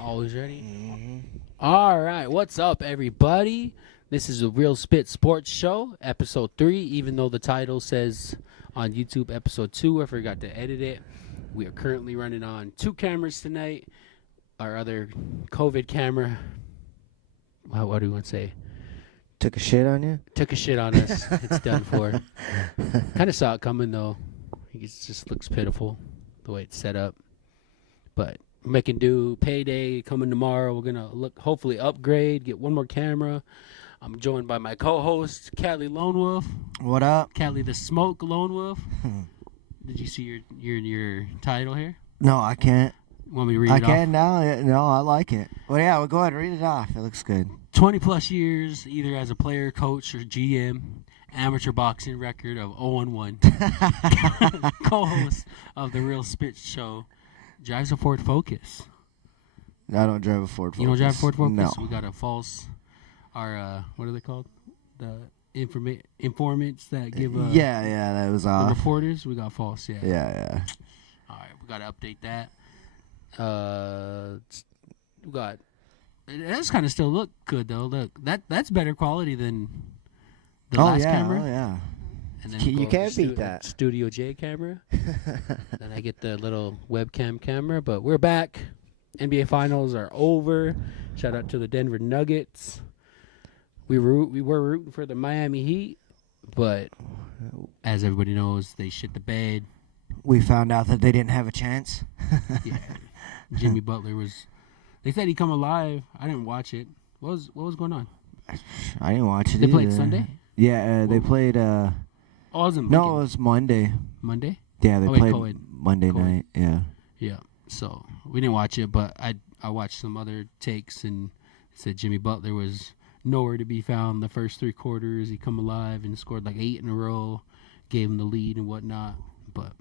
Always ready? Mm-hmm. All right, what's up, everybody? This is a Real Spit Sports Show, episode 3. Even though the title says on YouTube episode 2, I forgot to edit it. We are currently running on 2 cameras tonight. Our other COVID camera, what do you want to say? Took a shit on you? Took a shit on us. It's done for. Kind of saw it coming, though. It just looks pitiful the way it's set up. But making do. Payday coming tomorrow. We're gonna hopefully upgrade, get one more camera. I'm joined by my co-host Callie Lone Wolf. What up? Callie the Smoke Lone Wolf. Did you see your title here? No, I can't. Want me to read I it can off? now. No, I like it. Well, yeah, well, go ahead, read it off. It looks good. 20 plus years, either as a player, coach, or GM. Amateur boxing record of 0-1. Co-host of the Real Spit Show. Drives a Ford Focus. I don't drive a Ford Focus. You don't drive a Ford Focus? No. We got a false. What are they called? The informants that give. Yeah, that was the off. reporters. We got false. Yeah. Yeah. All right, we got to update that. We got. It does kind of still look good though. Look, that's better quality than the last camera. Oh, yeah. And then You go can't stu- beat that. Studio J camera. Then I get the little webcam camera. But we're back. NBA Finals are over. Shout out to the Denver Nuggets. We were rooting for the Miami Heat, but as everybody knows, they shit the bed. We found out that they didn't have a chance. Yeah, Jimmy Butler was. They said he come alive. I didn't watch it. What was going on? I didn't watch it They either. played Sunday. Yeah, they played. Oh, it wasn't No, it was Monday. Monday. Yeah, they Oh, wait, played co-ed. Monday Co-ed. night. Yeah. Yeah. So we didn't watch it, but I watched some other takes and it said Jimmy Butler was nowhere to be found the first 3 quarters. He come alive and scored like 8 in a row, gave him the lead and whatnot. But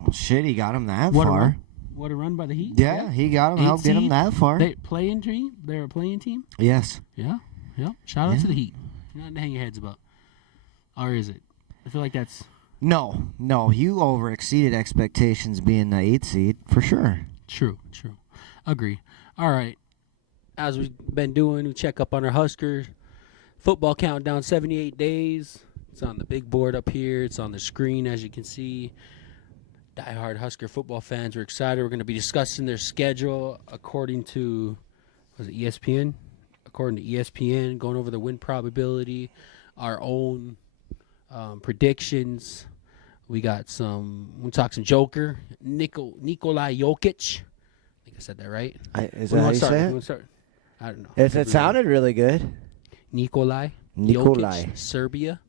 Well, shit, he got him that what a far. run! What a run by the Heat. Yeah, he got him. 8 Helped get him seed. that far. They playing team. They're a playing team. Yes. Yeah. Shout out Yeah. to the Heat. Nothing to hang your heads about. Or is it? I feel like that's No, you over exceeded expectations being the 8th seed for sure. true. Agree. All right. As we've been doing, we check up on our Huskers. Football countdown, 78 days. It's on the big board up here. It's on the screen, as you can see. Diehard Husker football fans are excited. We're going to be discussing their schedule according to, was it ESPN? According to ESPN, going over the win probability, our own predictions. We'll talk some Joker, Nikolai Jokic. I think I said that right. Is When that how you you start? say You it? wanna start? I don't know. It sounded really good. Nikolai. Nikolai. Jokic, Serbia.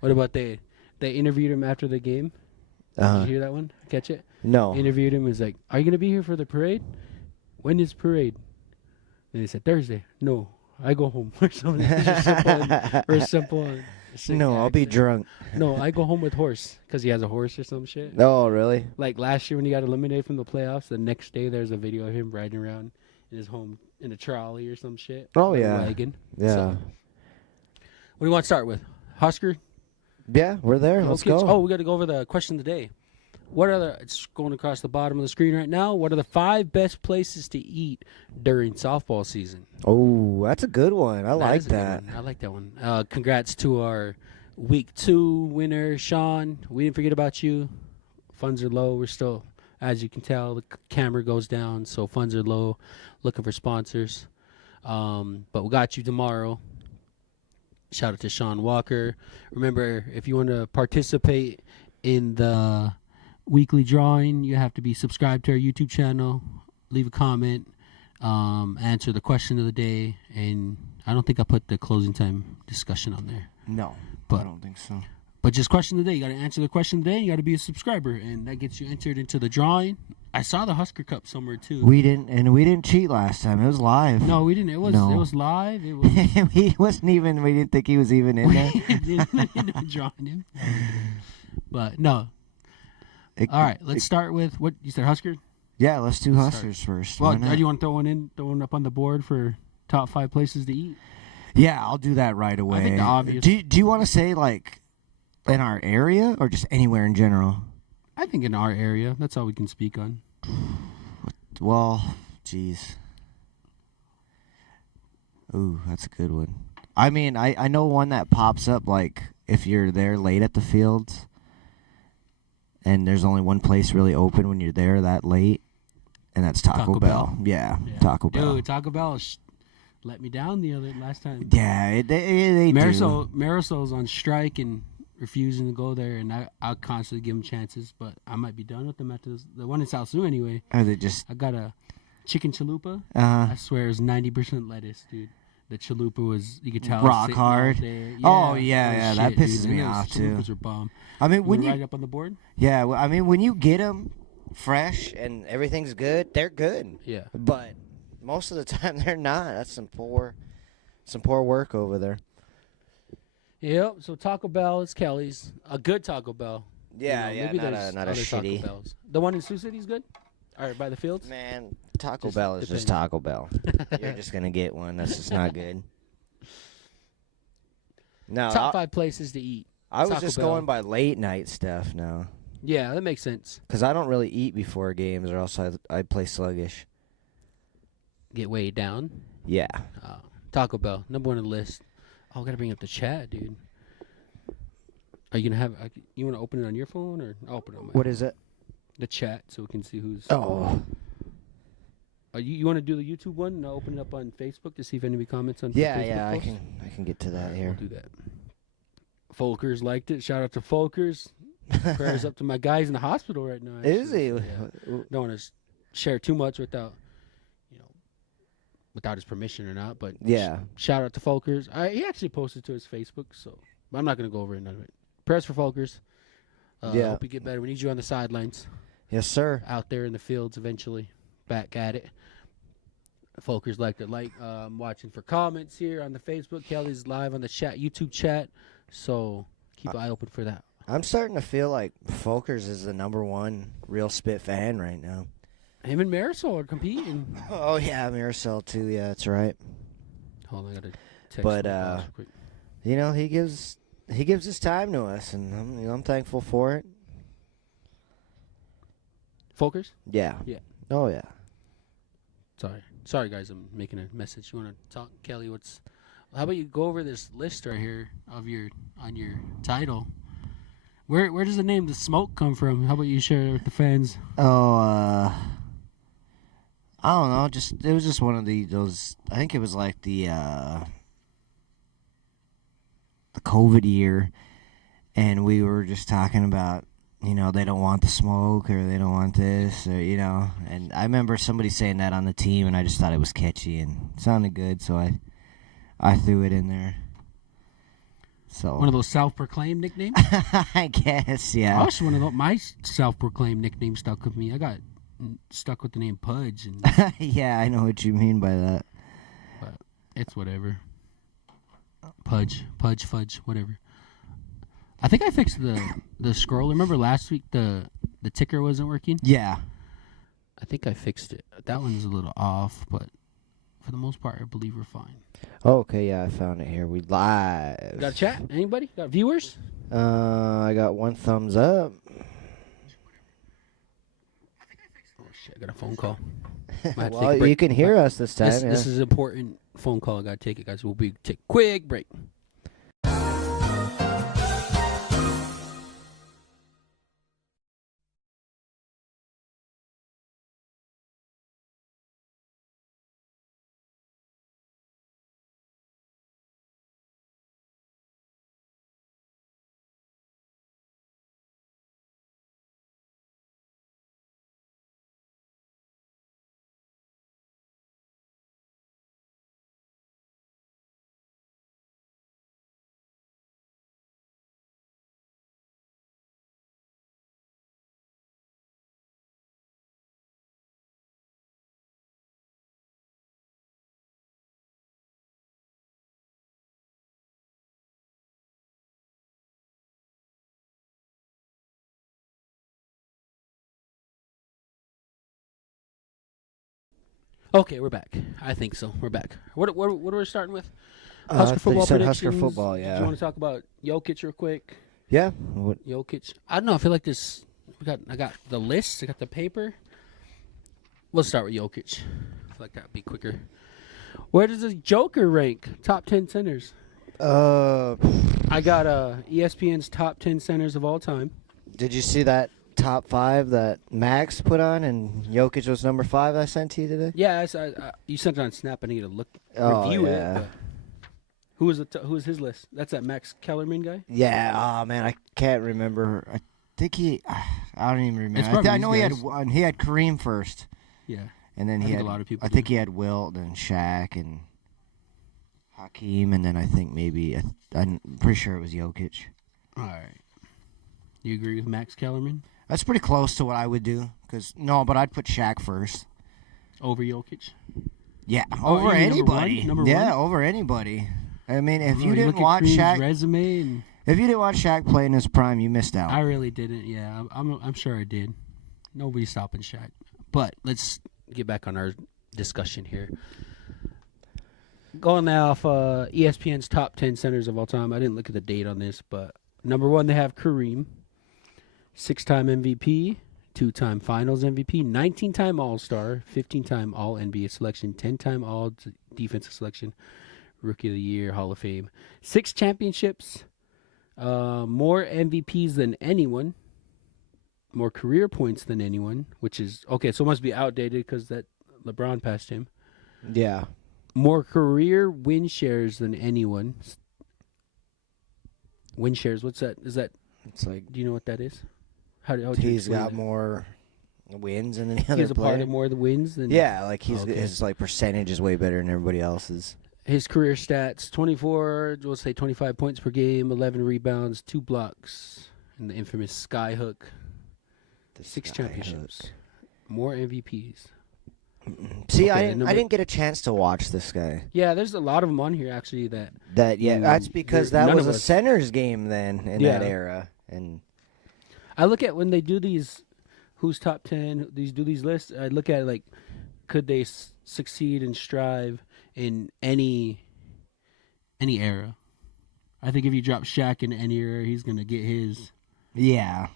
What about they interviewed him after the game? Did you hear that one? Catch it? No. Interviewed him. Was like, "Are you gonna be here for the parade? When is parade?" And he said, "Thursday." No, I go home or something. It's simple. Sick No, I'll be accent. drunk. No, I go home with horse because he has a horse or some shit. No, really? Like last year when he got eliminated from the playoffs, the next day there's a video of him riding around in his home in a trolley or some shit. Oh, Or a yeah. wagon. Yeah. So, what do you want to start with? Husker? Yeah, we're there. Let's Okay, go. Oh, we got to go over the question of the day. It's going across the bottom of the screen right now. What are the 5 best places to eat during softball season? Oh, that's a good one. I like is a good that. one. I like that one. Congrats to our week 2 winner, Sean. We didn't forget about you. Funds are low. We're still, as you can tell, the camera goes down, so funds are low. Looking for sponsors. But we got you tomorrow. Shout out to Sean Walker. Remember, if you want to participate in the weekly drawing, you have to be subscribed to our YouTube channel, leave a comment, answer the question of the day, and I don't think I put the closing time discussion on there. No, But- I don't think so. But just question of the day. You got to answer the question of the day. You got to be a subscriber, and that gets you entered into the drawing. I saw the Husker Cup somewhere too. We didn't cheat last time. It was live. No, we didn't. It was live. It was. We didn't think he was even in there. We didn't drawing him. But no. All right, let's start with what you said. Husker. Yeah, let's do Let's Huskers first. Well, Why do not? you want to throw one up on the board for top 5 places to eat? Yeah, I'll do that right away. think the obvious- Do you want to say like in our area or just anywhere in general? I think in our area, that's all we can speak on. Well, geez. Ooh, that's a good one. I mean, I know one that pops up like if you're there late at the fields, and there's only one place really open when you're there that late, and that's Taco Bell. Yeah, Taco Bell. Dude, Taco Bell let me down last time. Yeah, they do. Marisol's on strike and refusing to go there, and I'll constantly give them chances, but I might be done with them at the one in South Sioux anyway. Are they just? I got a chicken chalupa. Uh, I swear it was 90% lettuce, dude. The chalupa was, you could tell, rock hard. Oh yeah, that pisses me off too. Chalupas are bomb. I mean, when you write it up on the board. Yeah, well, I mean when you get them fresh and everything's good, they're good. Yeah. But most of the time they're not. That's some poor work over there. Yep. So Taco Bell is Kelly's. A good Taco Bell. Yeah, maybe not there's a other shitty. Taco Bells. The one in Sioux City is good. All right, by the fields. Man, Taco Just Bell is just depends. Taco Bell. You're just gonna get one. That's just not good. No, Top 5 places to eat. I was Taco just Bell. going by late night stuff now, Yeah, that makes sense. because I don't really eat before games, or else I play sluggish. Get weighed down. Yeah. Taco Bell, number 1 on the list. Oh, I gotta bring up the chat, dude. Are you gonna have? You want to open it on your phone, or I'll open it on my? What is it? The chat, so we can see who's. Oh. You want to do the YouTube one? And I'll open it up on Facebook to see if anybody comments on. Yeah, Facebook yeah. posts? I can get to that Alright, here. We'll do that. Folkers liked it. Shout out to Folkers. Prayers up to my guys in the hospital right now. Is actually. he? Yeah. Don't want to share too much without his permission or not. But Yeah. shout out to Folkers. He actually posted to his Facebook, so but I'm not gonna go over none of it. Prayers for Folkers. Yeah. Hope you get better. We need you on the sidelines, Yes, sir. out there in the fields eventually. Back at it. Folkers liked it. Watching for comments here on the Facebook. Kelly's live on the chat, YouTube chat. So keep an eye open for that. I'm starting to feel like Folkers is the #1 real spit fan right now. Him and Marisol are competing. Oh yeah, Marisol too. Yeah, that's right. Hold on, I gotta text But, my boss real quick. You know, he gives his time to us, and I'm thankful for it. Folkers? Yeah. Yeah. Oh yeah. Sorry guys, I'm making a message. You wanna talk, Kelly? How about you go over this list right here on your title? Where does the name The Smoke come from? How about you share it with the fans? Oh, I don't know. It was just one of those. I think it was like the COVID year, and we were just talking about, they don't want the smoke, or they don't want this, or And I remember somebody saying that on the team, and I just thought it was catchy and sounded good, so I threw it in there. So One of those self-proclaimed nicknames? I guess, yeah. Also, my self-proclaimed nickname stuck with me. I got stuck with the name Pudge, and Yeah, I know what you mean by that. but it's whatever. Pudge, Fudge, whatever. I think I fixed the scroll. Remember last week the ticker wasn't working? Yeah. I think I fixed it. That one's a little off, but for the most part, I believe we're fine. Okay, yeah, I found it here. We live. Got a chat? Anybody? Got viewers? I got 1 thumbs up. Oh shit! I got a phone call. Might have to take a Well, break. you can hear us this time. This is an important phone call. I gotta take it, guys. We'll take a quick break. Okay, we're back. I think so. We're back. What are we starting with? Husker football you said predictions. Husker football, Do yeah. you want to talk about Jokic real quick? Yeah. Jokic. I don't know. I feel like this. I got the list. I got the paper. We'll start with Jokic. I feel like that'd be quicker. Where does the Joker rank? Top 10 centers. I got ESPN's top 10 centers of all time. Did you see that top 5 that Max put on and Jokic was number 5 I sent to you today? Yeah, you sent it on Snap. I need to review it. But who was his list? That's that Max Kellerman guy? Yeah, oh man, I can't remember. I think I don't even remember. probably I know these he guys. had one. He had Kareem first, Yeah. and then I he think had a lot of people I do. think he had Wilt and Shaq and Hakeem, and then I think maybe I'm pretty sure it was Jokic. All right. You agree with Max Kellerman That's pretty close to what I would do. But I'd put Shaq first. over Jokic? Yeah, Oh, over you mean number one? anybody. Number yeah, one? over anybody. I mean, if you look didn't at watch Kareem's Shaq, resume, and if you didn't watch Shaq play in his prime, you missed out. I really didn't. Yeah, I'm sure I did. Nobody's stopping Shaq. But let's get back on our discussion here. Going now off ESPN's top 10 centers of all time. I didn't look at the date on this, but number 1 they have Kareem, 6-time MVP, 2-time Finals MVP, 19-time All-Star, 15-time All-NBA selection, 10-time All-Defensive selection, Rookie of the Year, Hall of Fame, 6 championships, more MVPs than anyone, more career points than anyone, which is okay. So it must be outdated because that LeBron passed him. Yeah. More career win shares than anyone. Win shares. What's that? Is that? It's like Do you know what that is? How would you he's explain got that? more wins than any other He's a part player. of more of the wins than Yeah, like Okay. his like percentage is way better than everybody else's. his career stats: 24, we'll say 25 points per game, 11 rebounds, 2 blocks, and the infamous sky hook. 6 championships, more MVPs. See, Okay, I didn't get a chance to watch this guy. Yeah, there's a lot of them on here actually that. That's because that none was of a us- center's game then in Yeah. that era, and I look at when they do these, who's top 10, do these lists. I look at like, could they succeed and strive in any era? I think if you drop Shaq in any era, he's gonna get his. yeah,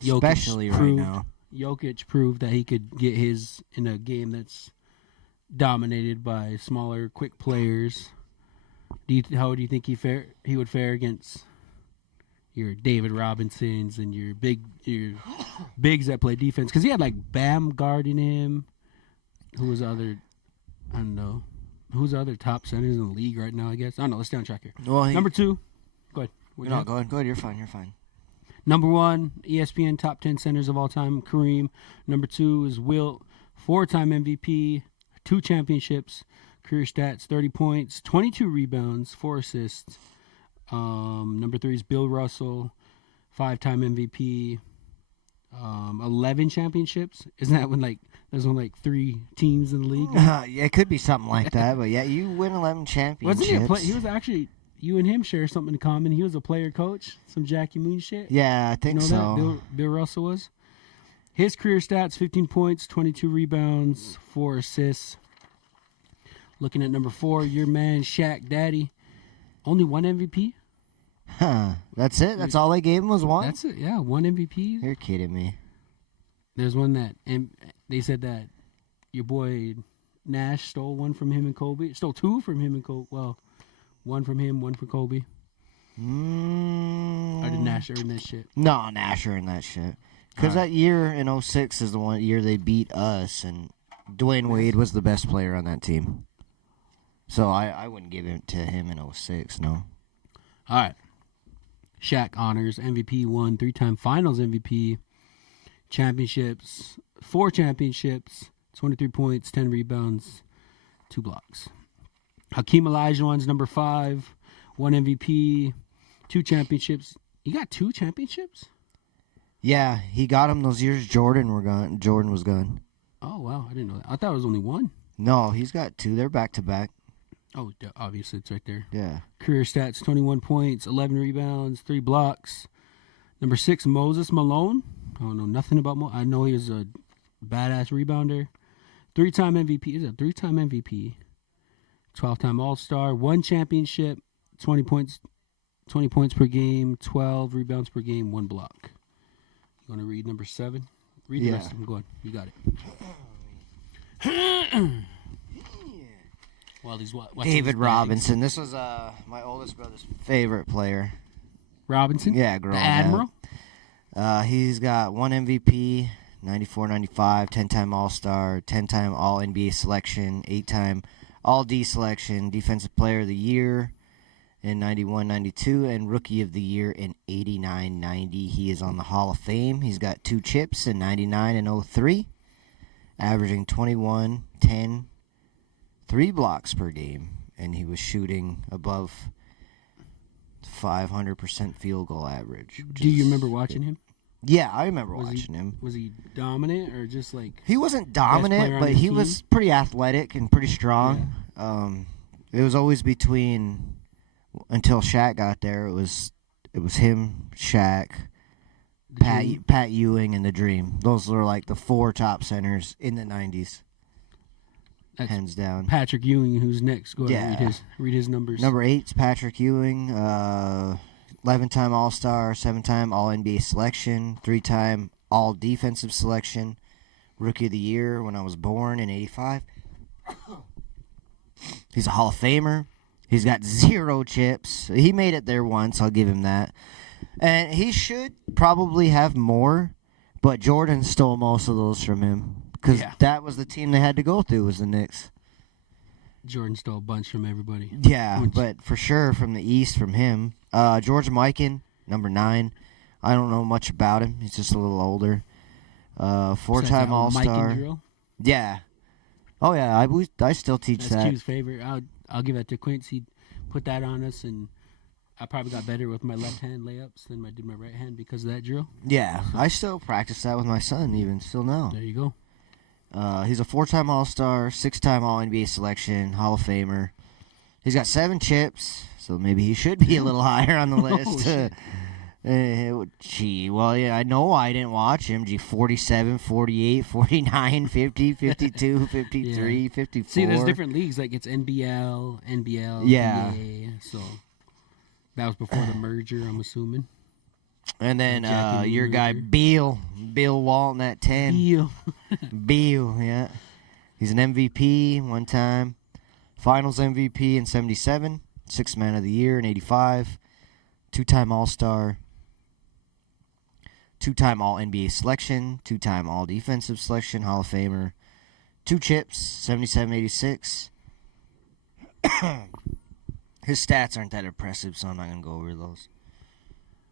Jokic especially right proved- now. Jokic proved that he could get his in a game that's dominated by smaller, quick players. How do you think he would fare against your David Robinsons and your bigs that play defense? Because he had like Bam guarding him. Who was the other? I don't know. Who's the other top centers in the league right now? I guess I don't know. Let's stay on track here. Well, Number 2. Go ahead. no, go ahead. You're fine. You're fine. Number 1, ESPN top 10 centers of all time, Kareem. Number 2 is Wilt, 4-time MVP, 2 championships, career stats, 30 points, 22 rebounds, 4 assists. Number 3 is Bill Russell, 5-time MVP, 11 championships. Isn't that when there's only 3 teams in the league? Yeah, it could be something like that, but yeah, you win 11 championships. Wasn't he he was actually, you and him share something in common. He was a player coach, some Jackie Moon shit. Yeah, I think You know so. that? Bill Russell was. His career stats: 15 points, 22 rebounds, 4 assists. Looking at number 4, your man Shaq Daddy, only 1 MVP. Huh? That's it. That's all they gave him was one. That's it. Yeah, 1 MVP. You're kidding me. There's one that, and they said that your boy Nash stole 1 from him and Kobe. Stole 2 from him and Kobe. Well, 1 from him, 1 for Kobe. Or did Nash earn that shit? No, Nash earned that shit. Because that year in 06 is the one year they beat us, and Dwayne Wade was the best player on that team. So I wouldn't give it to him in 06, no. All right. Shaq honors MVP 1, 3-time Finals MVP, championships, 4 championships, 23 points, 10 rebounds, 2 blocks. Hakeem Olajuwon's number 5, 1 MVP, 2 championships. You got 2 championships? Yeah, he got him those years Jordan was gone. Oh, wow. I didn't know that. I thought it was only 1. No, he's got 2. They're back-to-back. Oh, obviously it's right there. Yeah. Career stats, 21 points, 11 rebounds, 3 blocks. Number 6, Moses Malone. I don't know nothing about I know he was a badass rebounder. 3-time MVP. He's a 3-time MVP. 12-time All-Star. 1 championship. 20 points per game. 12 rebounds per game. 1 block. You want to read number 7? Read the rest of them. Go on. You got it. While he's watching his David bags. Robinson. This was my oldest brother's favorite player. Robinson? Yeah, The growing Admiral? up. He's got 1 MVP, 94, 95, 10-time All-Star, 10-time All-NBA selection, 8-time All-D selection, Defensive Player of the Year in 91, 92, and Rookie of the Year in 89, 90. He is on the Hall of Fame. He's got 2 chips in 99 and 03, averaging 21, 10, 3 blocks per game, and he was shooting above 500% field goal average. Do you remember watching him? Yeah, I remember Was watching him. Was he dominant or just like... He wasn't player dominant, on but the he team? was pretty athletic and pretty strong. It was always between, until Shaq got there, it was him, Shaq, Dream? Pat Ewing, and the Dream. Those were like the 4 top centers in the 90s, That's hands down. Patrick Ewing, who's next. Go ahead, Yeah. read his numbers. Number 8's Patrick Ewing, 11-time All-Star, 7-time All-NBA selection, 3-time All-Defensive selection, Rookie of the Year when I was born in 85. He's a Hall of Famer. He's got 0 chips. He made it there once, I'll give him that. And he should probably have more, but Jordan stole most of those from him. Because that was the team they had to go through, was the Knicks. Jordan stole a bunch from everybody. Yeah, Which- but for sure from the East, from him. George Mikan, number 9. I don't know much about him. He's just a little older. 4-time Mike and All-Star. drill. Yeah. Oh, yeah, I still teach That's that. Q's favorite. I'll give that to Quince. He put that on us, and I probably got better with my left hand layups than I did my right hand because of that drill. Yeah, I still practice that with my son even, still now. There you go. He's a 4-time All-Star, 6-time All-NBA selection, Hall of Famer. He's got 7 chips, so maybe he should be a little higher on the list. shit. Gee, well, yeah, I know I didn't watch him. 47, 48, 49, 50, 52, 53, Yeah. 54. See, there's different leagues. Like it's NBL, Yeah. NBA. So that was before the merger, I'm assuming. And then Jackie your guy, Merger. Bill Walton at 10. Deal. Beal, yeah. He's an MVP one time. Finals MVP in 77. 6th Man of the Year in 85. 2-time All-Star. 2-time All-NBA selection. 2-time All-Defensive selection. Hall of Famer. 2 chips. 77, 86. His stats aren't that impressive, so I'm not going to go over those.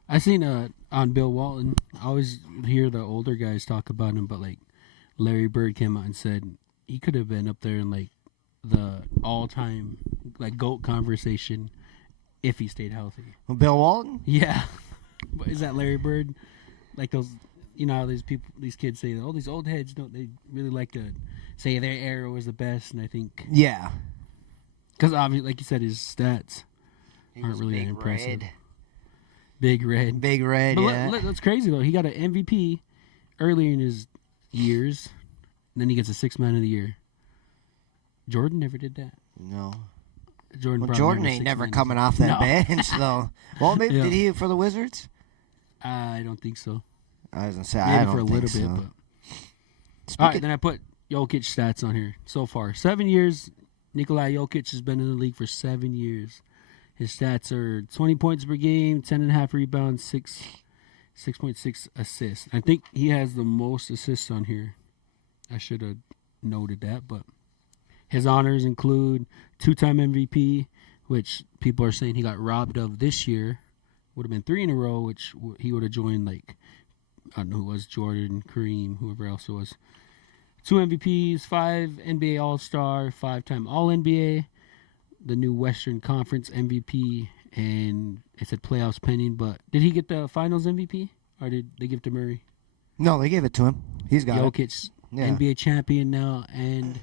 I seen on Bill Walton. I always hear the older guys talk about him, but like Larry Bird came out and said he could have been up there in like the all-time like GOAT conversation if he stayed healthy. Well, Bill Walton? Yeah, but is that Larry Bird? Like those, you know, how these people, these kids say, "Oh, these old heads don't they really like to say their era was the best?" And I think Yeah. because obviously, like you said, his stats He aren't was really that Big impressive. Red. Big Red. Big Red, But yeah. that's crazy though. He got an MVP earlier in his years, and then he gets a 6th Man of the Year. Jordan never did that. No. Jordan. Well, probably Jordan never ain't 6th never man. coming off that No. bench, though. Well, maybe Yeah. did he for the Wizards? I don't think so. I was gonna say Maybe I don't for a think little so. bit, but all Speaking, right. Then I put Jokic stats on here so far. 7 years. Nikola Jokic has been in the league for 7 years. His stats are 20 points per game, 10.5 rebounds, 6.6 assists. I think he has the most assists on here. I should have noted that, but his honors include 2-time MVP, which people are saying he got robbed of this year. Would have been 3 in a row, which he would have joined like, I don't know who it was, Jordan, Kareem, whoever else it was. 2 MVPs, 5 NBA All-Star, 5-time All-NBA, the new Western Conference MVP, and it said playoffs pending, but did he get the finals MVP? Or did they give it to Murray? no, they gave it to him. He's got it. Jokic, Yeah. NBA champion now, and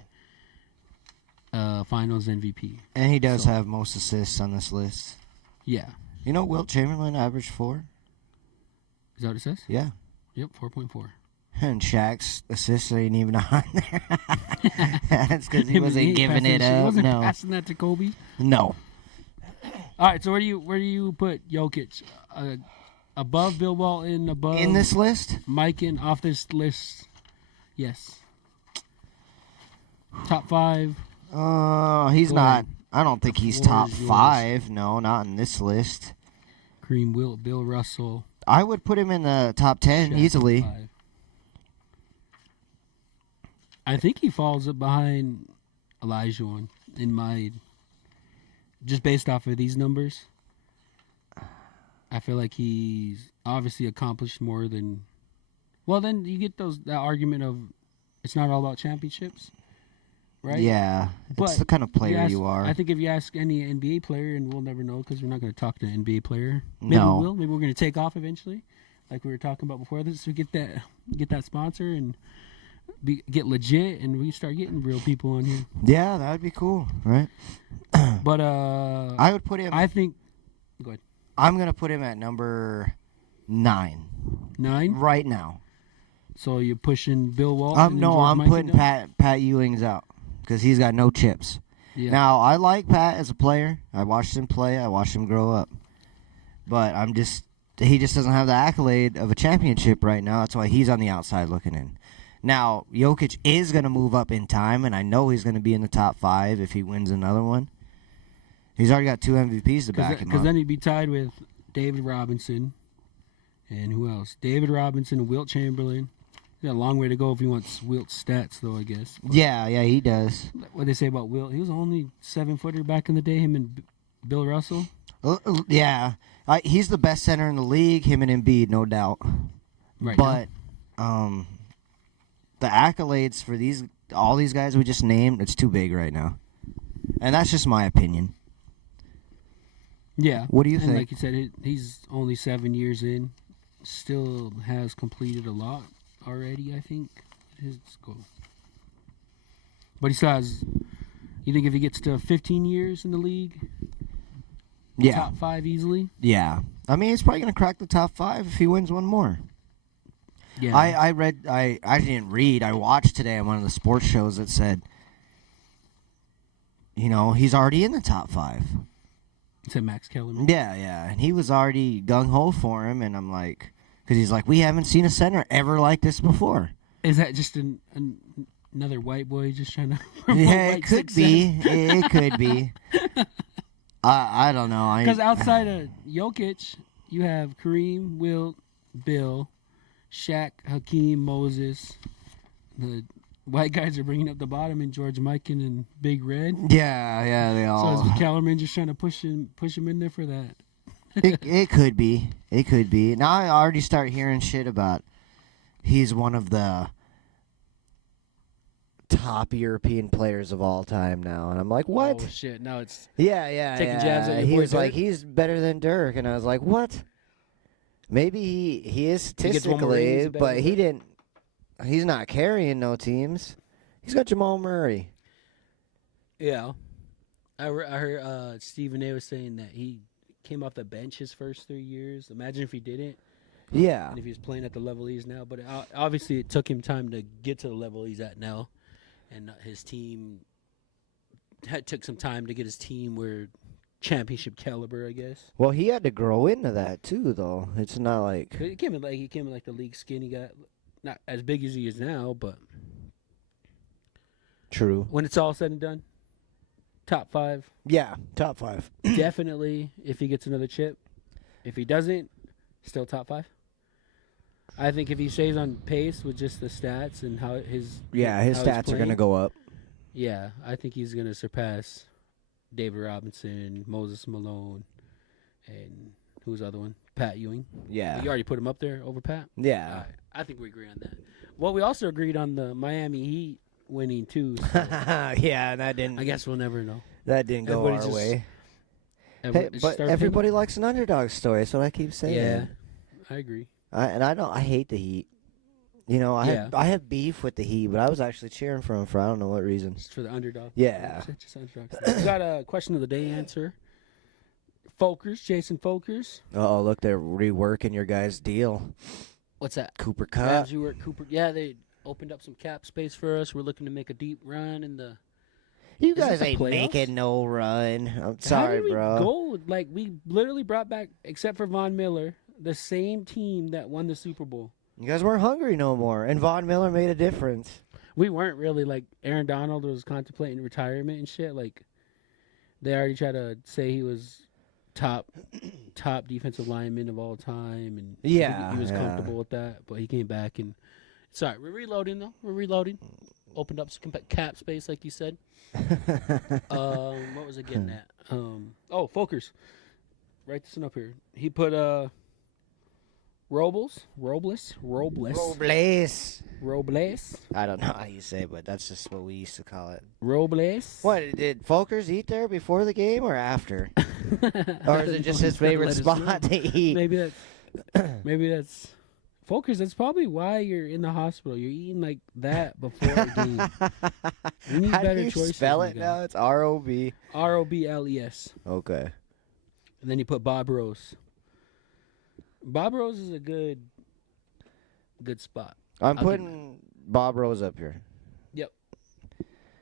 finals MVP. And he does So- have most assists on this list. Yeah. You know, Wilt Chamberlain averaged 4. Is that what it says? Yeah. Yep, 4.4. And Shaq's assists ain't even on there. That's because he He wasn't ain't giving passing it that shit. He up. wasn't No. passing that to Kobe. No. All right, so where do you put Jokic? Above Bill Walton, above In this list? Mikan, off this list? Yes. Top 5. He's Go not. ahead. I don't think The he's floor top is yours. 5. No, not in this list. Kareem, Wilt, Bill Russell. I would put him in the top 10 Shaq, easily. 5. I think he falls up behind Elijah one in my. Just based off of these numbers, I feel like he's obviously accomplished more than. Well, then you get that argument of it's not all about championships, right? Yeah, But it's the kind of player ask- you are. I think if you ask any NBA player, and we'll never know because we're not going to talk to an NBA player. Maybe No. we will. Maybe we're going to take off eventually, like we were talking about before this. We get that sponsor and get legit, and we start getting real people on here. Yeah, that would be cool, right? But I would put him. I think. Go ahead. I'm gonna put him at number 9 9. right now. So you're pushing Bill Walton. and No, George I'm Mikan putting down? Pat Ewing's out because he's got no chips. Yeah. Now I like Pat as a player. I watched him play. I watched him grow up. But he just doesn't have the accolade of a championship right now. That's why he's on the outside looking in. Now Jokic is gonna move up in time, and I know he's gonna be in the top 5 if he wins another one. He's already got 2 MVPs to back him Because up. then he'd be tied with David Robinson, and who else? David Robinson and Wilt Chamberlain. He's got a long way to go if he wants Wilt's stats, though, I guess. But Yeah, he does. what they say about Wilt? He was only 7-footer back in the day. Him and Bill Russell. Yeah, he's the best center in the league. Him and Embiid, no doubt. Right. But the accolades for all these guys we just named, it's too big right now, and that's just my opinion. Yeah. What do you and think? like you said, he's only 7 years in. Still has completed a lot already, I think. His goal. But he still has. You think if he gets to 15 years in the league, Yeah, top 5 easily? yeah. I mean, he's probably gonna crack the top 5 if he wins one more. Yeah. I didn't read. I watched today on one of the sports shows that said, he's already in the top 5. Said Max Kellerman. Yeah, and he was already gung-ho for him, and I'm like, because he's like, we haven't seen a center ever like this before. Is that just another white boy just trying to promote Yeah, white it could 6'7"? be. It could be. I don't know. Because outside of Jokic, you have Kareem, Wilt, Bill, Shaq, Hakeem, Moses. The white guys are bringing up the bottom, and George Mikan and Big Red. Yeah, they So all. is Kellerman just trying to push him in there for that? It could be. It could be. Now I already start hearing shit about he's one of the top European players of all time now, and I'm like, what? Oh shit! Now it's Yeah. Taking jabs at your He boy was like, Dirk? he's better than Dirk, and I was like, what? Maybe he is He gets one more ring, statistically, he's better but than he Dirk? didn't. He's not carrying no teams. He's got Jamal Murray. yeah. I heard Stephen A was saying that he came off the bench his first 3 years. Imagine if he didn't. Yeah. And if he was playing at the level he's now, but obviously it took him time to get to the level he's at now, and his team took some time to get his team where championship caliber, I guess. Well, he had to grow into that too, though. It's not like He came in like the league skinny guy, not as big as he is now, but true. when it's all said and done, top 5, Yeah, top 5. definitely. If he gets another chip, if he doesn't, still top 5. I think if he stays on pace with just the stats and how his His how he's stats are playing, gonna go up. Yeah, I think he's gonna surpass David Robinson, Moses Malone, and who's the other one? Pat Ewing. Yeah. You already put him up there over Pat. Yeah. All right. I think we agree on that. Well, we also agreed on the Miami Heat winning too. So Yeah, that didn't. I guess we'll never know. that didn't go everybody our just- way. Every- Hey, it's but start everybody likes an underdog story. That's what I keep saying. Yeah, I agree. I hate the Heat. I have beef with the Heat, but I was actually cheering for them for I don't know what reason. Just for the underdog. Yeah. Just underdog. We got a question of the day answer. Folkers, Jason Folkers. Oh, look, they're reworking your guys' deal. What's that? Cooper Cup. Rams, you were at Cooper. Yeah, they opened up some cap space for us. We're looking to make a deep run in the. You Isn't guys the ain't playoffs? making no run. I'm How sorry, did we bro. go? Like we literally brought back, except for Von Miller, the same team that won the Super Bowl. You guys weren't hungry no more, and Von Miller made a difference. we weren't really like Aaron Donald was contemplating retirement and shit. Like they already tried to say he was top defensive lineman of all time, and I think Yeah, he was yeah. comfortable with that. But he came back and sorry, we're reloading though. We're reloading. Opened up some cap space, like you said. What was I getting at? Oh, Folkers. Write this one up here. He put Robles. Robles. I don't know how you say it, but that's just what we used to call it. Robles. What, did Folkers eat there before the game or after? Or is it just his favorite spot to eat? Maybe that's Folkers. That's probably why you're in the hospital. You're eating like that before the game. You need How better do you choices. spell it now? It's R-O-B. Robles. Okay. And then you put Bob Rose. Bob Rose is a good spot. I'm I'll give putting Bob Rose up here.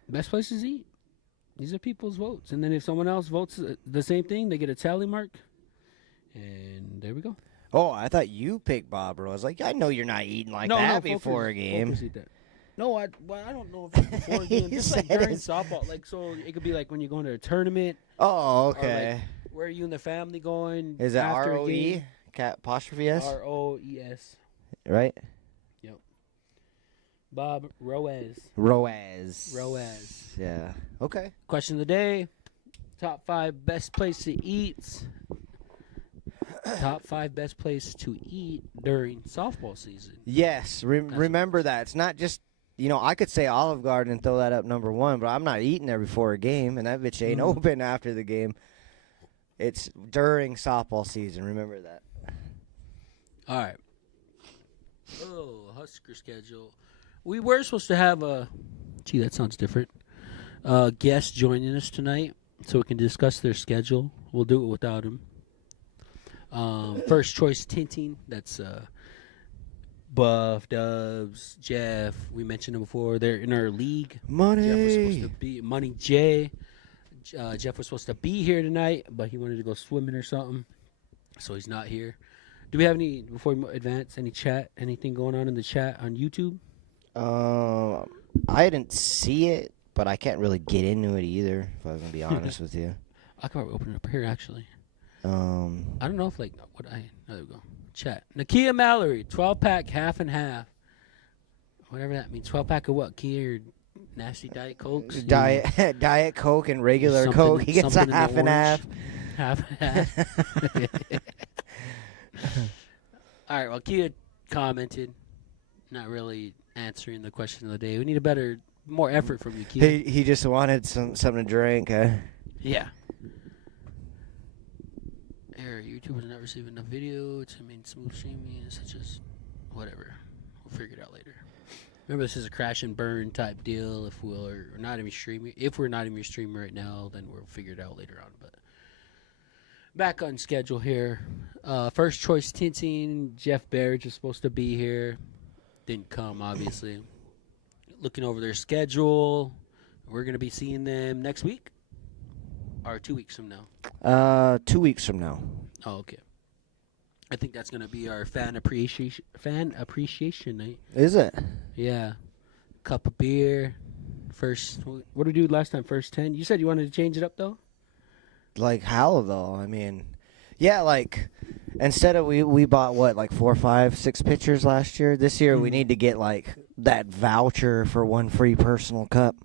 Best places to eat. These are people's votes. And then if someone else votes the same thing, they get a tally mark. And there we go. Oh, I thought you picked Bob Rose. Like, I know you're not eating like that before a game. Folkers eat that. No, I don't know if it's before a game. Just like said during it. softball. Like, so it could be like when you're going to a tournament. Oh, Or okay. like, where are you and the family going? Is it after a R-O-E? game? Apostrophe S? Roes. Right? Bob Roes. Roaz. Yeah. Okay. Question of the day. Top 5 best place to eat. Top 5 best place to eat during softball season. Yes. Remember that. It's not just, I could say Olive Garden and throw that up number 1, but I'm not eating there before a game, and that bitch ain't open after the game. It's during softball season. Remember that. All right. Oh, Husker schedule. We were supposed to have gee, that sounds different. Guest joining us tonight so we can discuss their schedule. We'll do it without him. First choice tinting. That's Buff, Dubs, Jeff. We mentioned them before. They're in our league. Money. Jeff was supposed to be Money J. Jeff was supposed to be here tonight, but he wanted to go swimming or something, so he's not here. Do we have any, before we advance, any chat, anything going on in the chat on YouTube? I didn't see it, but I can't really get into it either, if I was going to be honest with you. I can probably open it up here, actually. I don't know if, there we go. Chat. Nakia Mallory, 12-pack, half and half. Whatever that means. 12-pack of what? Kia or nasty Diet Cokes? Diet Coke and regular Something- Coke. He gets a something in the half and half. Half and half. All right, well, Kia commented, not really answering the question of the day. We need more effort from you, Kia. He just wanted something to drink. Yeah. Error. YouTube is not receiving enough video to maintain smooth streaming, such as whatever. We'll figure it out later. Remember, this is a crash and burn type deal. If we're not even streaming right now, then we'll figure it out later on. But back on schedule here. First choice tinting. Jeff Barrett is supposed to be here. Didn't come, obviously. Looking over their schedule. We're going to be seeing them next week. Or 2 weeks from now. 2 weeks from now. Oh, okay. I think that's going to be our fan appreciation night. Is it? Yeah. Cup of beer. First, what did we do last time? First 10? You said you wanted to change it up, though? Like how, though? I mean, yeah, like, instead of we bought, what, like 4, 5, 6 pitchers last year? This year we need to get, like, that voucher for one free personal cup.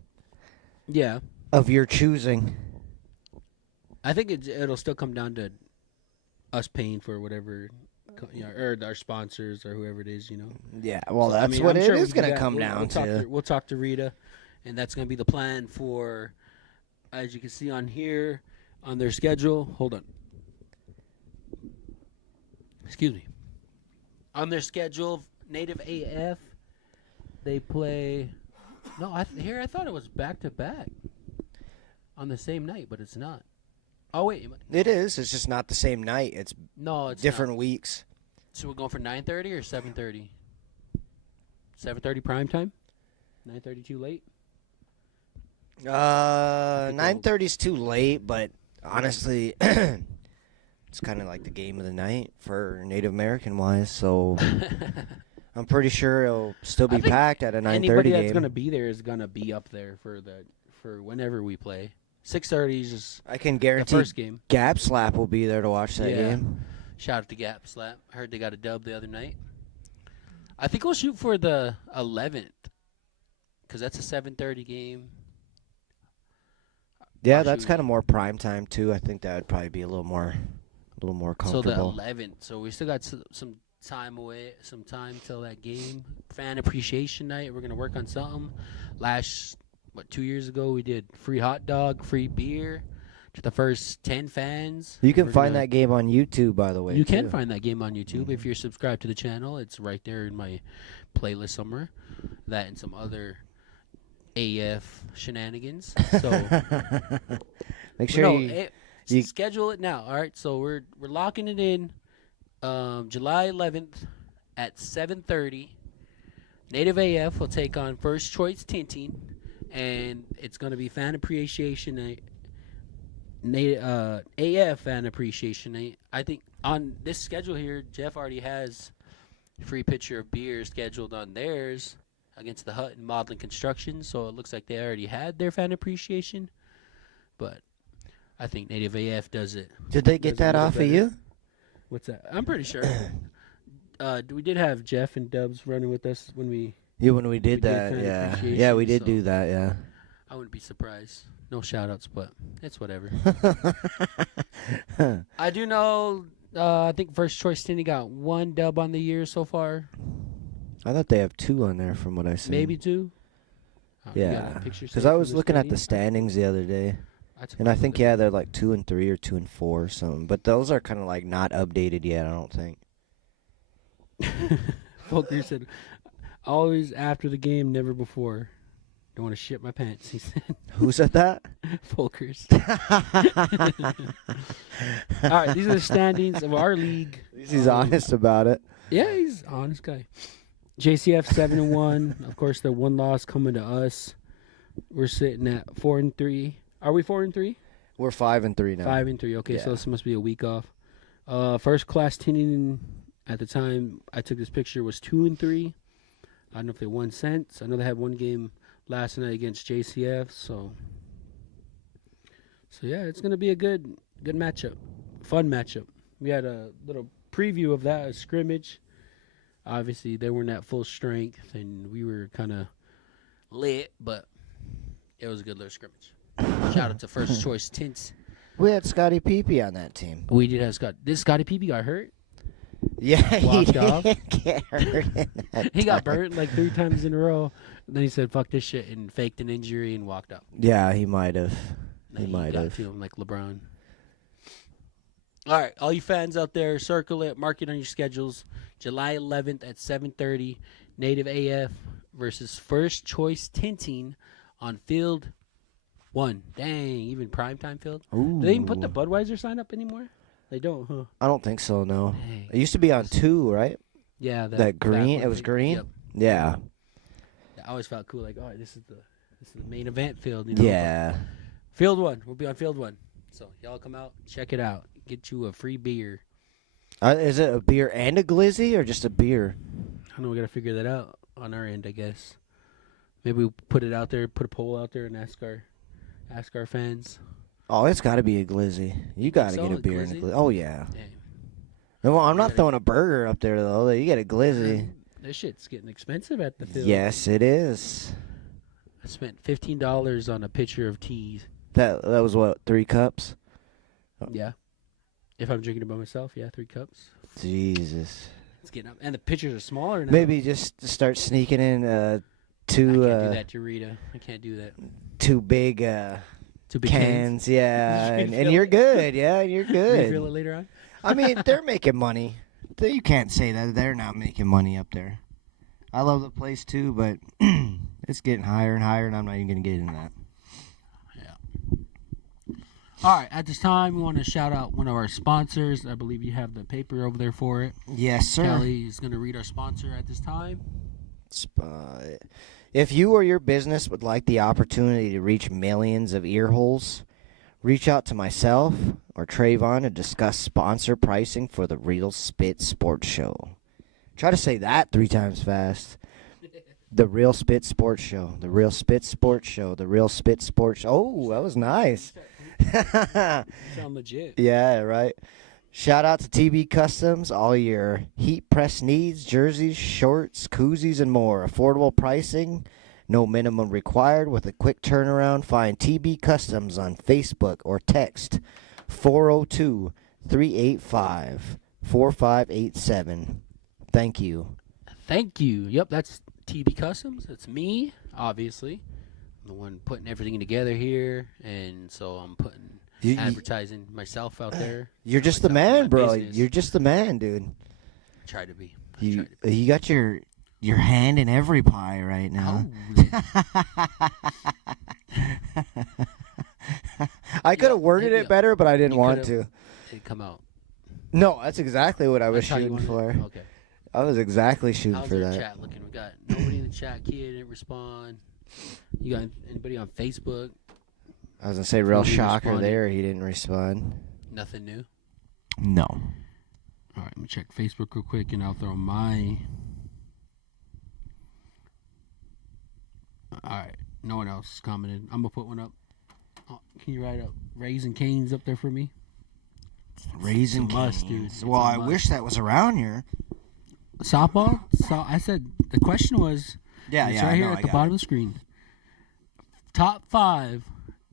Yeah. Of your choosing. I think it'll still come down to us paying for whatever, or our sponsors or whoever it is, Yeah, well, So, that's I'm what it sure we is can do going to that. come We'll down talk to. We'll talk to Rita, and that's going to be the plan for, as you can see on here, on their schedule. Hold on. Excuse me. On their schedule, Native AF, they play. No, I thought it was back to back on the same night, but it's not. Oh wait, It is. It's just not the same night. It's no, it's different not. weeks. So we're going for 9:30 or 7:30. 7:30 prime time. 9:30 too late. 9:30 is too late, but honestly, it's kind of like the game of the night for Native American wise. So, I'm pretty sure it'll still I be think packed at a 9:30 anybody that's game. gonna be there is gonna be up there for whenever we play. 6:30 is just I can the guarantee first game. Gap Slap will be there to watch that Yeah. game. Shout out to Gap Slap. I heard they got a dub the other night. I think we'll shoot for the 11th because that's a 7:30 game. Yeah, I'll that's shoot. kind of more prime time too. I think that would probably be a little more So the comfortable. 11th. So we still got some time away, some time till that game. Fan appreciation night. We're gonna work on something. 2 years ago we did free hot dog, free beer to the first 10 fans. You can We're find gonna- that game on YouTube, by the way. You can too. find that game on YouTube if you're subscribed to the channel. It's right there in my playlist somewhere. That and some other AF shenanigans. So Make sure no, you- schedule it now. All right, so we're locking it in. July 11th at 7:30. Native AF will take on First Choice Tinting, and it's going to be fan appreciation night. AF fan appreciation night. I think on this schedule here, Jeff already has free pitcher of beer scheduled on theirs against the Hut and Maudlin Construction, so it looks like they already had their fan appreciation. But I think Native AF does it. Did they get Does a that little off of better. you? What's that? I'm pretty sure. We did have Jeff and Dubs running with us when we. Yeah, when we did did that, fan yeah, appreciation, yeah, we did so- do that, yeah. I wouldn't be surprised. No shout outs, but it's whatever. I do know. I think First Choice Tinting got one dub on the year so far. I thought they have 2 on there from what I see. Maybe two. You got Yeah, a picture because saved I from was the looking at the stadium? standings the other day, took and I a think look. yeah, they're like 2 and 3 or 2 and 4 or something. But those are kind of like not updated yet. I don't think. Volker said, "Always after the game, never before." Don't want to shit my pants. He said, Who said that? "Volkers." All right, these are the standings of our league. At least he's honest about it. Yeah, he's an honest guy. JCF 7-1. Of course, the one loss coming to us. We're sitting at 4-3. Are we 4-3? We're 5 and 3 now. 5-3. Okay, so Yeah. this must be a week off. First class Tinning at the time I took this picture was 2-3. I don't know if they won since. I know they had one game last night against JCF. So yeah, it's gonna be a good matchup, fun matchup. We had a little preview of that, a scrimmage. Obviously, they weren't at full strength, and we were kind of lit, but it was a good little scrimmage. Shout out to First Choice Tints. We had Scotty Peepee on that team. We did have Scott. This Scotty Peepee got hurt. Yeah, he Walked off. did get hurt in that He got time. burnt like 3 times in a row. And then he said, "Fuck this shit," and faked an injury and walked out. Yeah, he might have. Then He might got have. to him like LeBron. All right, all you fans out there, circle it, mark it on your schedules. July 11th at 7:30, Native AF versus First Choice Tinting on Field 1. Dang, even primetime field. Ooh. Do they even put the Budweiser sign up anymore? They don't, huh? I don't think so. No. Dang. It used to be on 2, right? Yeah, That green. one It was thing. green. Yep. Yeah. I always felt cool, like, oh, this is the main event field. You know? Yeah. Field 1. We'll be on Field 1. So y'all come out, check it out. Get you a free beer. Is it a beer and a glizzy or just a beer? I don't know. We gotta figure that out on our end, I guess. Maybe we put it out there, put a poll out there, and ask our fans. Oh, it's got to be a glizzy. You got to so? get a A beer and a glizzy? glizzy. Oh yeah. Dang, No, I'm not gotta- throwing a burger up there though. You get a glizzy. this shit's getting expensive at the field. Yes, it is. I spent $15 on a pitcher of tea. That was what 3 cups. Yeah. If I'm drinking it by myself, yeah, 3 cups. Jesus. It's getting up, and the pitchers are smaller now. Maybe just start sneaking in I 2 can't do that to Rita. I can't do that. 2 big Too big cans. Yeah, Just and refill you're it. good. Yeah, and you're Refill good. it later on. I mean, they're making money. You can't say that they're not making money up there. I love the place too, but it's getting higher and higher, and I'm not even gonna get into that. All right, at this time, we want to shout out one of our sponsors. I believe you have the paper over there for it. Yes, sir. Kelly is going to read our sponsor at this time. If you or your business would like the opportunity to reach millions of ear holes, reach out to myself or Trayvon to discuss sponsor pricing for the Real Spit Sports Show. Try to say that 3 times fast. The Real Spit Sports Show. The Real Spit Sports Show. The Real Spit Sports. Oh, that was nice. Sound legit. Yeah, right. Shout out to TB Customs. All your heat press needs, jerseys, shorts, koozies, and more. Affordable pricing. No minimum required with a quick turnaround. Find TB Customs on Facebook or text 402-385-4587. Thank you. Thank you. Yep, that's TB Customs. That's me, obviously. I'm the one putting everything together here, and so I'm putting advertising myself out there. You're just the man, bro. You're just the man, dude. Try to be. You got your hand in every pie right now. I could have worded it better, but I didn't want to. It come out. No, that's exactly what I was shooting for. Okay. I was exactly shooting How's for your that. chat looking? We got nobody in the chat. Kia didn't respond. You got anybody on Facebook? I was gonna say, real Nobody shocker responded. there. He didn't respond. Nothing new. No. All right, let me check Facebook real quick, and I'll throw my. All right, no one else commented. I'm gonna put one up. Oh, can you write up Raising Cane's up there for me? Raising It's a must, Cane's. dude. It's Well, a I must. wish that was around here. Softball. So I said the question was. Yeah, It's yeah. right I here know, at I the got bottom it. of the screen. Top 5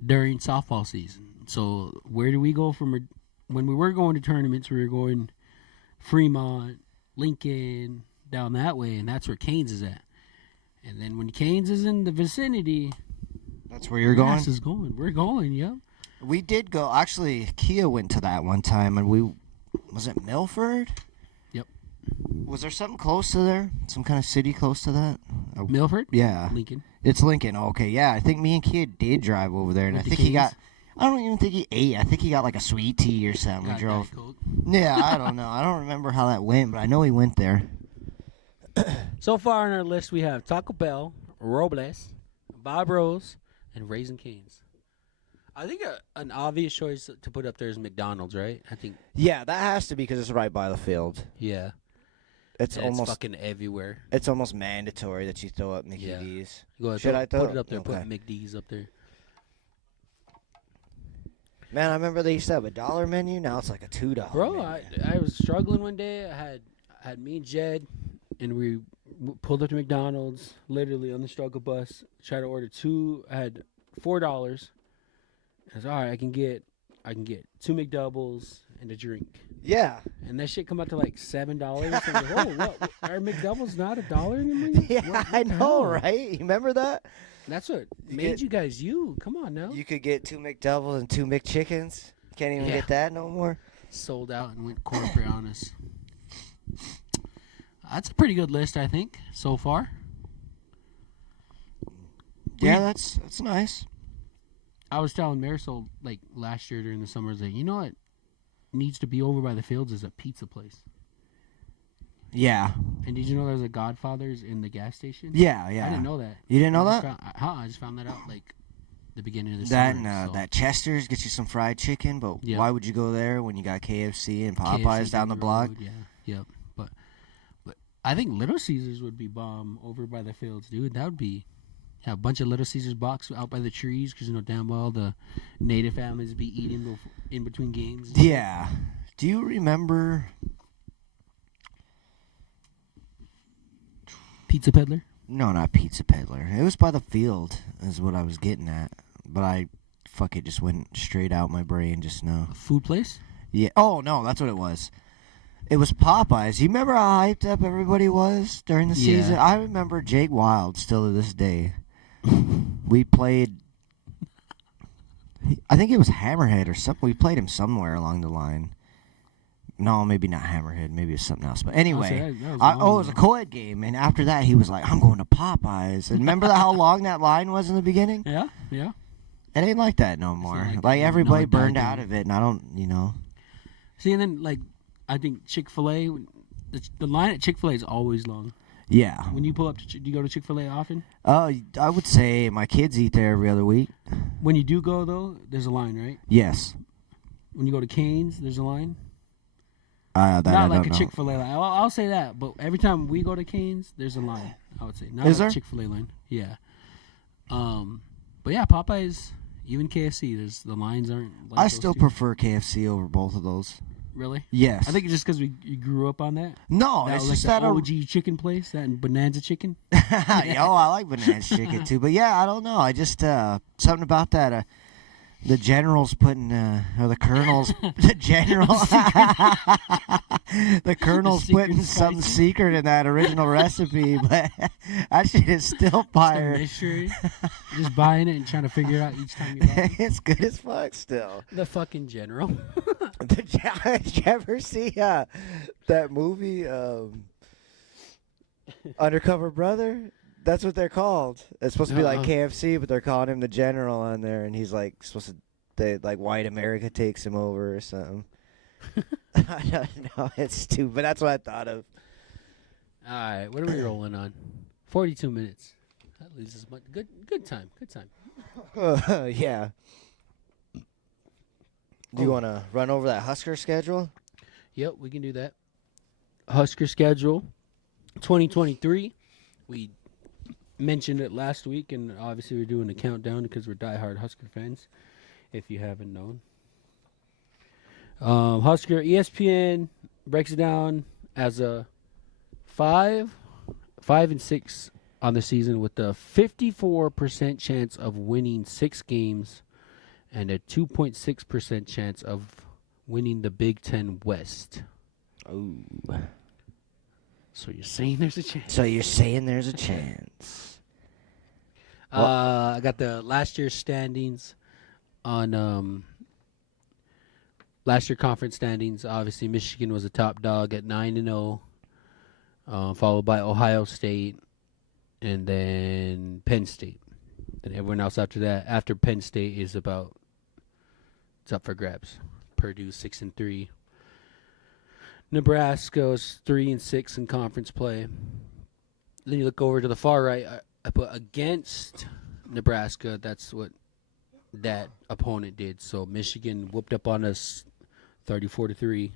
during softball season. So where do we go from when we were going to tournaments? We were going Fremont, Lincoln, down that way, and that's where Canes is at. And then when Canes is in the vicinity, That's where you're going. Mass is going. We're going. Yep. We did go. Actually, Kia went to that one time, and was it Milford? Yep. Was there something close to there? Some kind of city close to that? Oh, Milford. yeah. Lincoln. It's Lincoln. Okay, yeah. I think me and Kia did drive over there, and With I the think he Canes? got. I don't even think he ate. I think he got like a sweet tea or something. Got We drove. Diet Coke. Yeah, I don't know. I don't remember how that went, but I know he went there. So far on our list, we have Taco Bell, Robles, Bob Rose, and Raising Cane's. I think an obvious choice to put up there is McDonald's, right? I think. Yeah, that has to be because it's right by the field. Yeah. It's And almost it's fucking everywhere. it's almost mandatory that you throw up Mickey Yeah. D's. Go ahead, Should I put throw it up there? Okay. Put McD's up there. Man, I remember they used to have $1 menu. Now it's like a $2 Bro, menu. I was struggling one day. I had me and Jed, and we pulled up to McDonald's, literally on the struggle bus. Tried to order 2. I had $4. I was all right. I can get 2 McDoubles and a drink. Yeah. And that shit come out to like $7. I was like, whoa, what? Are McDoubles not $1 anymore? Yeah, What I the know, hell? right? You remember that? That's what You made get- you guys you. Come on now. You could get 2 McDoubles and 2 McChickens. Can't even Yeah. get that no more. Sold out and went corporate on us. That's a pretty good list, I think, so far. Yeah, that's nice. I was telling Marisol like last year during the summer, I was like, you know what needs to be over by the fields is a pizza place. Yeah. And did you know there's a Godfather's in the gas station? Yeah, yeah. I didn't know that. You didn't know I that? just found, I just found that out like the beginning of the That summer. and so that Chester's get you some fried chicken, but Yeah. why would you go there when you got KFC and KFC Popeyes down the block? road, Yeah, yep. But I think Little Caesars would be bomb over by the fields, dude. That would be a bunch of Little Caesars box out by the trees because you know damn well the native families be eating in between games. Yeah. Do you remember? Pizza Peddler. No, not Pizza Peddler. It was by the field, is what I was getting at. But I, fuck it, just went straight out my brain just now. A food place. Yeah. Oh, no, that's what it was. It was Popeyes. You remember how hyped up everybody was during the Yeah. season? I remember Jake Wild still to this day. We played, I think it was Hammerhead or something. We played him somewhere along the line. No, maybe not Hammerhead. Maybe it was something else. But anyway, that was it long was a ago. co-ed game. And after that, he was like, I'm going to Popeyes. And remember how long that line was in the beginning? Yeah, yeah. It ain't like that no more. like that Like, no everybody more burned diet out of it. And I don't, See, and then like I think Chick-fil-A, the line at Chick-fil-A is always long. Yeah. When you pull up, do you go to Chick-fil-A often? I would say my kids eat there every other week. When you do go though, there's a line, right? Yes. When you go to Cane's, there's a line. That I Not like don't a know. Chick-fil-A line. I'll say that, but every time we go to Cane's, there's a line. I would say not Is like there? a Chick-fil-A line. Yeah. But yeah, Popeyes, even KFC, there's the lines aren't. Like I those still two. prefer KFC over both of those. Really. Yes. I think it's just because you grew up on that. no, That it's was like just the that. OG chicken place, that and Bonanza Chicken. Yo, I like Bonanza chicken too, but yeah, I don't know. I just something about that. The general's putting, or the colonel's, the general, the colonel's secret putting something spices. secret in that original recipe, but that shit is still A fire. mystery. Just buying it and trying to figure it out each time you buy it. It's good as fuck still. The fucking general. Did you ever see that movie, Undercover Brother? That's what they're called. It's supposed to be like Uh-uh. KFC, but they're calling him the General on there, and he's like supposed to. Like white America takes him over or something. I don't know. It's stupid. But that's what I thought of. All right, what are we rolling on? 42 minutes. That leaves us much. Good time. Good time. Yeah. Do you want to run over that Husker schedule? Yep, we can do that. Husker schedule 2023. We mentioned it last week, and obviously we're doing a countdown because we're diehard Husker fans, if you haven't known. Husker ESPN breaks it down as a 5-6 on the season with a 54% chance of winning 6 games and a 2.6% chance of winning the Big Ten West. Oh. So you're saying there's a chance? So you're saying there's a chance? I got the last year's standings on last year conference standings. Obviously, Michigan was a top dog at 9-0, followed by Ohio State, and then Penn State. And everyone else after that, after Penn State, is about it's up for grabs. Purdue 6-3. Nebraska's 3-6 in conference play. Then you look over to the far right. I put against Nebraska. That's what that opponent did. So Michigan whooped up on us 34-3.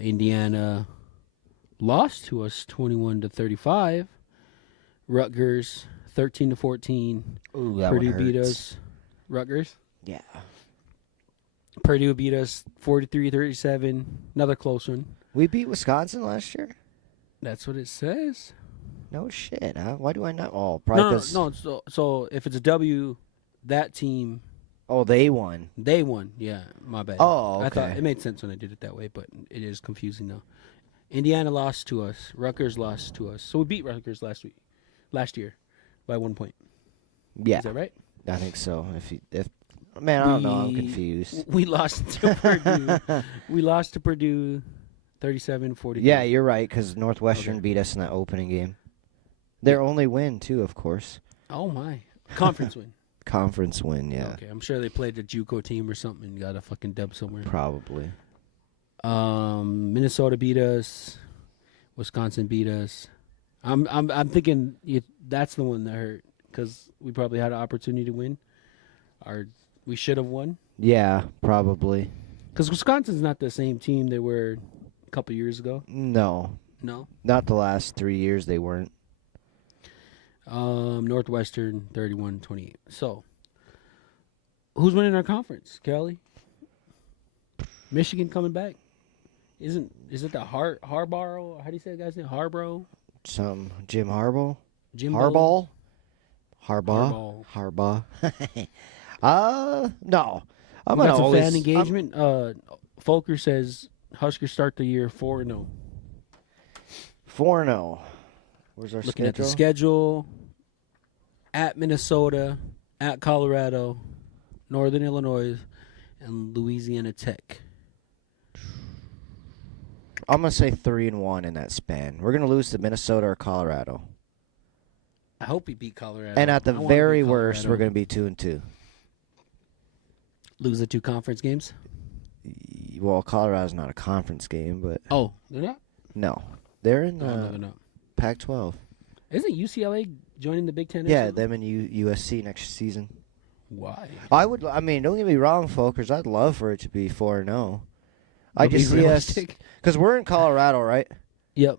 Indiana lost to us 21-35. Rutgers 13-14. Ooh, that Purdue one beat hurts. us. Rutgers. Yeah. Purdue beat us 43-37. Another close one. We beat Wisconsin last year? That's what it says. No shit, huh? Why do I not? Oh, probably 'cause- No. So if it's a W, that team Oh, they won. they won. Yeah, my bad. Oh, I thought okay. it made sense when I did it that way, but it is confusing now. Indiana lost to us. Rutgers lost to us. So we beat Rutgers last year, by 1 point. Yeah, Is that right? I think so. If man, I don't know. I'm We- confused. We lost to Purdue. We lost to Purdue, 37-40. Yeah, you're right, because Northwestern Okay. beat us in that opening game. Their only win, too, of course. Oh my, conference win. Conference win, yeah. Okay, I'm sure they played a JUCO team or something and got a fucking dub somewhere. Probably. Minnesota beat us. Wisconsin beat us. I'm thinking that's the one that hurt because we probably had an opportunity to win. We should have won Yeah, probably. because Wisconsin's not the same team they were a couple years ago. No, No. not the last 3 years they weren't. Northwestern 31-28. So, who's winning our conference, Kelly? Michigan coming back? Is it the Harbaugh? How do you say the guy's name? Harborough? Some Jim Harbaugh? Jimbo? Harbaugh? Harbaugh. No. I'm We gonna got some always fan engagement. Folker says Huskers start the year 4-0. 4-0. Where's our Looking at the schedule? schedule, at Minnesota, at Colorado, Northern Illinois, and Louisiana Tech. I'm gonna say 3-1 in that span. We're gonna lose to Minnesota or Colorado, I hope we beat Colorado. and at the I wanna very beat worst, Colorado. we're gonna be 2-2. Lose the 2 conference games. Well, Colorado's not a conference game, but Oh, they're not. no, they're in No, they're not. Pac-12. Isn't UCLA joining the Big Ten? or Yeah, something? them and USC next season. Why? I mean, don't get me wrong, folkers. I'd love for it to be 4-0. I It'll be just see us realistic. because we're in Colorado, right? Yep.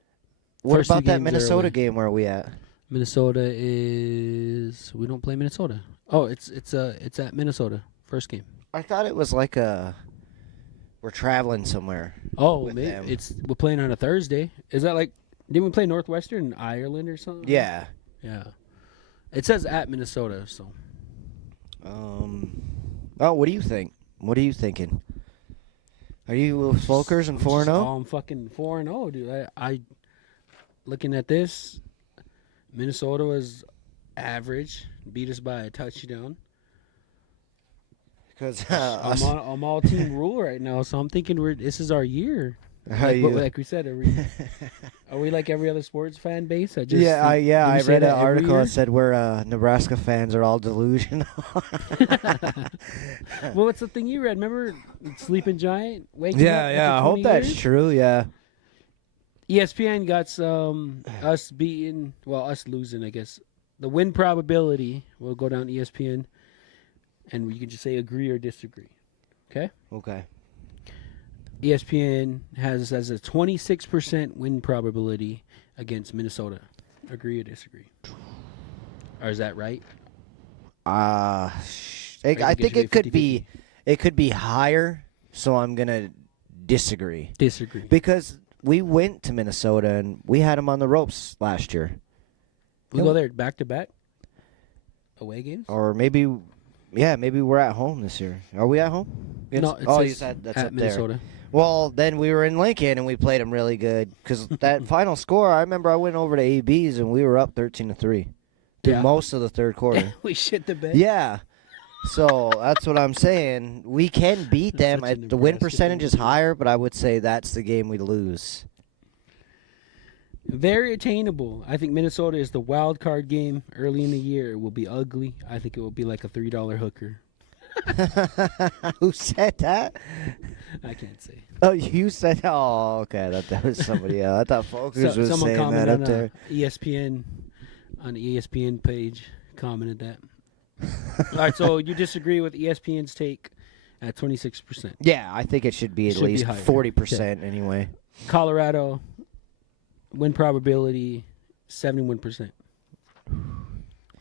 What First two about that games are Minnesota away. game? Where are we at? Minnesota is. We don't play Minnesota. Oh, it's at Minnesota. First game. I thought it was like we're traveling somewhere. Oh, With maybe them. we're playing on a Thursday. Is that like? Didn't we play Northwestern in Ireland or something? Yeah. Yeah. It says at Minnesota, so. Oh, what do you think? What are you thinking? Are you with Folkers and 4-0? Oh, I'm fucking 4-0, dude. I looking at this, Minnesota was average, beat us by a touchdown. Because I'm all team rule right now, so I'm thinking this is our year. Like we said, are we like every other sports fan base? I do we read say an that every article year? that said we're Nebraska fans are all delusional. Well, what's the thing you read? Remember Sleeping Giant? Waking Yeah, up yeah. I after hope 20 that's years? true. Yeah. ESPN got us beating, well, us losing, I guess. The win probability will go down ESPN, and you can just say agree or disagree. Okay? Okay. ESPN has as a 26% win probability against Minnesota. Agree or disagree? Or is that right? I you think guys it could 50-50? be higher. So I'm gonna disagree Disagree. because we went to Minnesota and we had them on the ropes last year. We go there back to back away games. Or maybe we're at home this year. Are we at home? No, it you says said that's at up there. Minnesota. Well, then we were in Lincoln and we played them really good because that final score. I remember I went over to AB's and we were up 13-3 through Yeah. most of the third quarter. We shit the bed. Yeah. So that's what I'm saying. We can beat them. Such a The win Nebraska percentage is thing. higher, but I would say that's the game we lose. Very attainable. I think Minnesota is the wild card game early in the year. It will be ugly. I think it will be like a $3 hooker. Who said that? I can't say. Oh, you said. Oh, okay. I thought that was somebody else. I thought Folkers was Someone saying that commented up on there. ESPN on the ESPN page commented that. All right, so you disagree with ESPN's take at 26%. Yeah, I think it should be at Should be least higher. 40% anyway. Colorado win probability 71%.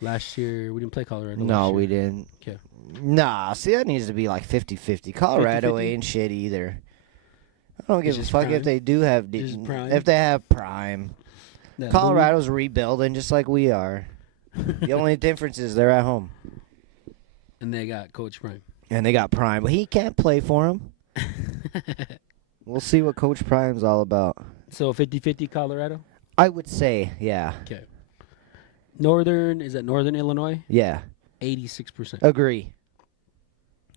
Last year we didn't play Colorado. No, last we year. didn't. Okay. Nah, see, that needs to be like 50-50. Colorado 50-50? ain't shit either. I don't give It's a just fuck prime? if they do have Just prime? if they have prime. That Colorado's rebuilding just like we are. The only difference is they're at home. Louis- and they got Coach Prime. And they got Prime, but he can't play for him. We'll see what Coach Prime's all about. So 50-50 Colorado. I would say, yeah. Okay. Northern is that Northern Illinois? Yeah. 86%. Agree.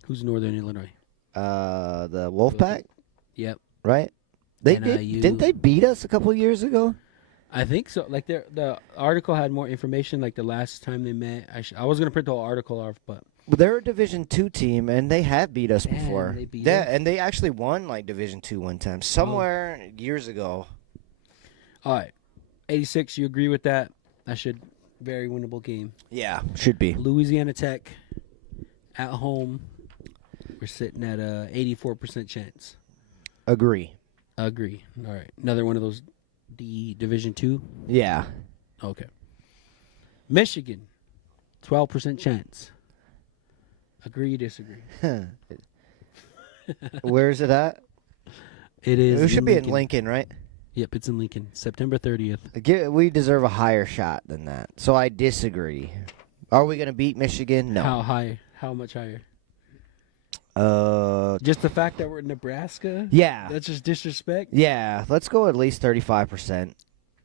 Who's Northern Illinois? The Wolfpack, Yep. right? They NIU. didn't they beat us a couple years ago? I think so. Like the article had more information. Like the last time they met, I was gonna print the whole article off, but Well, they're a Division II team, and they have beat us Damn, before. they beat yeah, us? and they actually won like Division II one time, somewhere years ago. all right, 86. You agree with that? That should very winnable game. Yeah, should be. Louisiana Tech at home. We're sitting at a 84% chance. Agree. Agree. All right, another one of those Division II. Yeah. Okay. Michigan, 12% chance. Agree, disagree. Where is it at? It is. It should be in Lincoln, right? Yep, it's in Lincoln, September 30th. We deserve a higher shot than that. So I disagree. Are we going to beat Michigan? No. How high? How much higher? Uh, Just the fact that we're in Nebraska? yeah. That's just disrespect? Yeah, let's go at least 35%.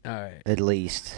All right. At least.